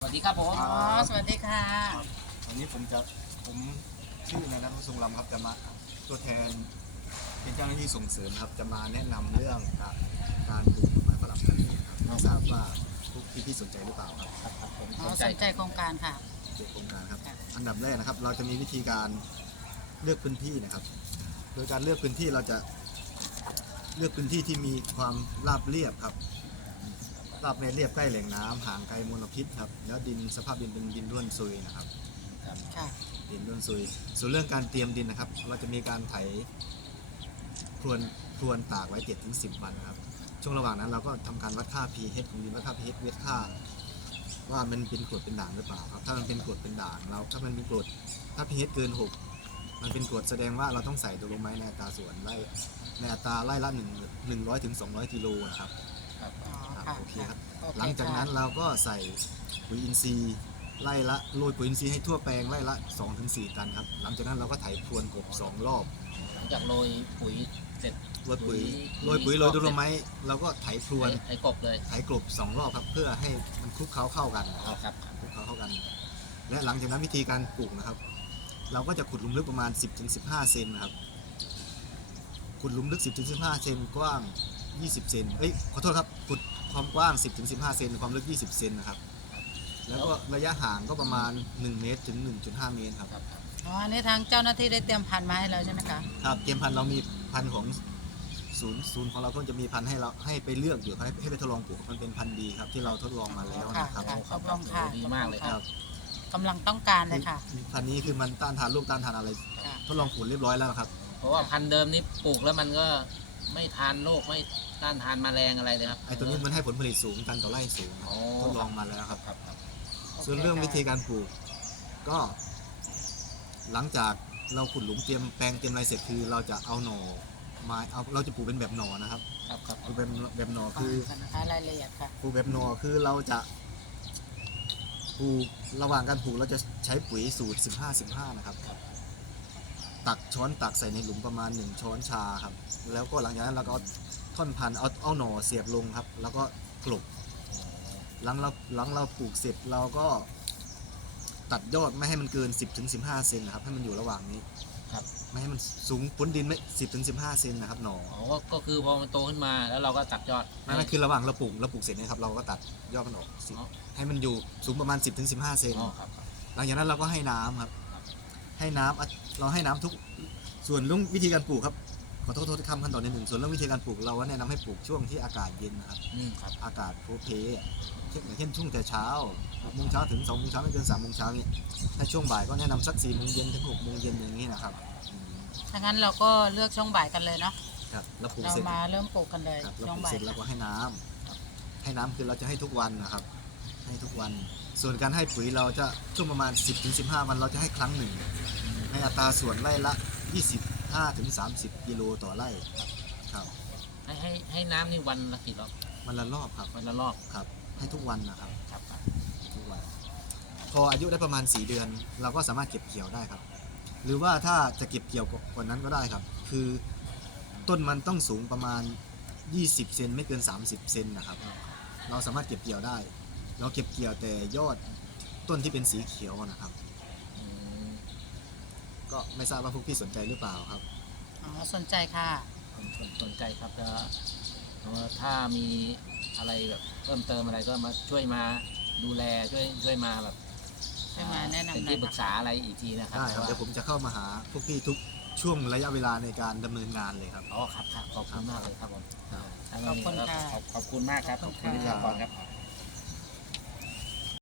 วัสดีครับผมอ๋อสวัสดีค่ะวันนี้ผมชื่อนายณัฐ ทรงรำครับจะมาตัวแทนเป็นเจ้าหน้าที่ส่งเสริมครับจะมาแนะนำเรื่องการปลูกไม้ฝรั่งกันครับไม่ทราบว่าทุกพี่สนใจหรือเปล่าครับครับผมอ๋อสนสใจนใจโครงการค่ะโครงการครับค่ะอันดับแรกนะครับเราจะมีวิธีการเลือกพื้นที่นะครับโดยการเลือกพื้นที่เราจะเลือกพื้นที่ที่มีความราบเรียบครับราบเรียบใกล้แหล่งน้ำห่างไกลมลพิษครับแล้วดินสภาพดินเป็นดินร่วนซุยนะครับค่ะดินร่วนซุยส่วนเรื่องการเตรียมดินนะครับเราจะมีการไถพรวนตากไว้ 7-10 วันครับช่วงระหว่างนั้นเราก็ทำการวัดค่า pH ของดินวัดค่า pH วัดค่าว่ามันเป็นกรดเป็นด่างหรือเปล่าครับถ้ามันเป็นกรดเป็นด่างถ้ามันเป็นกรดถ้า pH เกิน 6มันเป็นกรดแสดงว่าเราต้องใส่ตัวลงไม้ในอัตราส่วนในอัตราไร่ละ100 ถึง 200 กิโลนะครับครับอ๋อครับค่ะโอเคครับโอเคหลังจากนั้นค่ะเราก็ใส่ปุ๋ยอินทรีย์ไล่ละโรยปุ๋ยอินทรีย์ให้ทั่วแปลงไล่ละ 2-4 ตันครับหลังจากนั้นเราก็ไถพรวนกบ2 รอบหลังจากโรยปุ๋ยเสร็จโรยปุ๋ยปุ๋ยโรยตัวลงไม้เราก็ไถพรวนไอ้กบเลยไถกลบ2 รอบครับเพื่อให้มันคลุกเคล้าเข้ากันนะคครัรับบครับคลุกเคล้าเข้ากัน และหลังจากนั้นวิธีการปลูกนะครับ เราก็จะขุดหลุมลึกประมาณ 10-15 เซนนะครับขุดหลุมลึก 10-15 เซนกว้าง 20 เซนขอโทษครับขุดความกว้าง 10-15 เซนความลึก 20 เซนนะครับแล้วก็ระยะห่างก็ประมาณ 1 เมตรถึง 1.5 เมตรครับครับอ๋ออันนี้ทางเจ้าหน้าที่ได้เตรียมพันธุ์มาให้เราใช่ไหมคะครับเกมพันธุ์เรามีพันธุ์ของศูนย์ของเราก็จะมีพันธุ์ให้ไปเลือกอยู่ให้ไปทดลองปลูกมันเป็นพันธุ์ดีครับที่เราทดลองมาแล้วค่ะนะครับค่ะคขรัอบบคุณค่ะดีมากเลยครับกำลังต้องการเลยค่ะพันธุ์นี้คือมันต้านทานโรคต้านทานอะไรค่ะทดลองปลูกเรียบร้อยแล้วนะครับเพราะว่าพันธุ์เดิมนี่ปลูกแล้วมันก็ไม่ทานโรคไม่ต้านทานแมลงอะไรเลยครับไอ้ตัวนี้มันให้ผลผลิตสูงตันต่อไร่สูงอ๋อทดลองมาแล้วครับครับครับส่วนเรื่องวิธีการปลูกก็ หลังจากเราขุดหลุมเตรียมแปลงเตรียมอะไรเสร็จคือเราจะเอาหน่อไม้เราจะปลูกเป็นแบบหน่อนะครับครับครับปลูกแบบหน่อฟัคืงอกันนะคะรายละเอียดค่ะปลูกแบบหน่อคือเราจะปลูกระหว่างการปลูกเราจะใช้ปุ๋ยสูตร 15-15 นะครับตักช้อนตักใส่ในหลุมประมาณ1 ช้อนชาครับแล้วก็หลังจากนั้นเราก็เอาท่อนพันธุ์เอาหน่อเสียบลงครับแล้วก็กลบหลังเราปลูกเสร็จเราก็ตัดยอดไม่ให้มันเกิน 10-15 เซนนะครับให้มันอยู่ระหว่างนี้ครับไม่ให้มันสูงพ้นดินไม่10-15 เซนนะครับหน่ออ๋อก็คือพอมันโตขึ้นมาแล้วเราก็ตัดยอดนั่นคือระหว่างเราปลูกเสร็จนะครับเราก็ตัดยอดมันออกสิอ๋อให้มันอยู่สูงประมาณ 10-15 เซนอ๋อครับครับหลังจากนั้นเราก็ให้น้ำครับให้น้ำเราให้น้ำทุกส่วนเรื่องวิธีการปลูกครับขอโทษคำขั้นตอนนิดหนึ่งส่วนเรื่องวิธีการปลูกเราแนะนำให้ปลูกช่วงที่อากาศเย็นนะครับครับอากาศโพเพอย่างเช่นช่วงแต่เช้า6 โมงเช้าถึง2 โมงเช้าไม่เกิน3 โมงเช้าเนี่ยถ้าช่วงบ่ายก็แนะนำสัก4 โมงเย็นถึง6 โมงเย็นอย่างนี้นะครับถ้างั้นเราก็เลือกช่วงบ่ายกันเลยเนาะครับแล้วปลูกเราเสร็จมาเริ่มปลูกกันเลยครับเราช่วปงลูกบ่าเสยร็จเราก็ให้น้ำให้น้ำคือเราจะให้ทุกวันนะครับให้ทุกวัน ส่วนการให้ปุ๋ยเราจะช่วงประมาณ 10-15 วันเราจะให้ครั้งหนึ่งในอัตราส่วนไร่ละ 25-30 กิโลต่อไร่ครับให้น้ำนี่วันละกี่รอบวันละรอบครับวันละรอบครับให้ทุกวันนะครับครับครับทุกวันพออายุได้ประมาณ4 เดือน เราก็สามารถเก็บเกี่ยวได้ครับ หรือว่าถ้าจะเก็บเกี่ยวกว่านั้นก็ได้ครับ คือต้นมันต้องสูงประมาณ20 เซนไม่เกิน30 เซนนะครับเราสามารถเก็บเกี่ยวได้ เราเก็บเกี่ยวแต่ยอดต้นที่เป็นสีเขียวนะครับอืมก็ไม่ทราบว่าพวกพี่สนใจหรือเปล่าครับอ๋อสนใจค่ะผมสนใจครับแล้วถ้ามีอะไรแบบเพิ่มเติมอะไรก็มาช่วยมาดูแลช่วยมาแบบช่วยมาแนะนำเป็นที่ปรึกษาอะไรอีกทีนะครับได้ครับ เดี๋ยวผมจะเข้ามาหาพวกพี่ทุกช่วงระยะเวลาในการดำเนินงานเลยครับอ๋อครับครับขอบคุณมากเลยครับผมขอบคุณค่ะขอบคุณมากครับขอบคุณวิทค่ะยากรครับ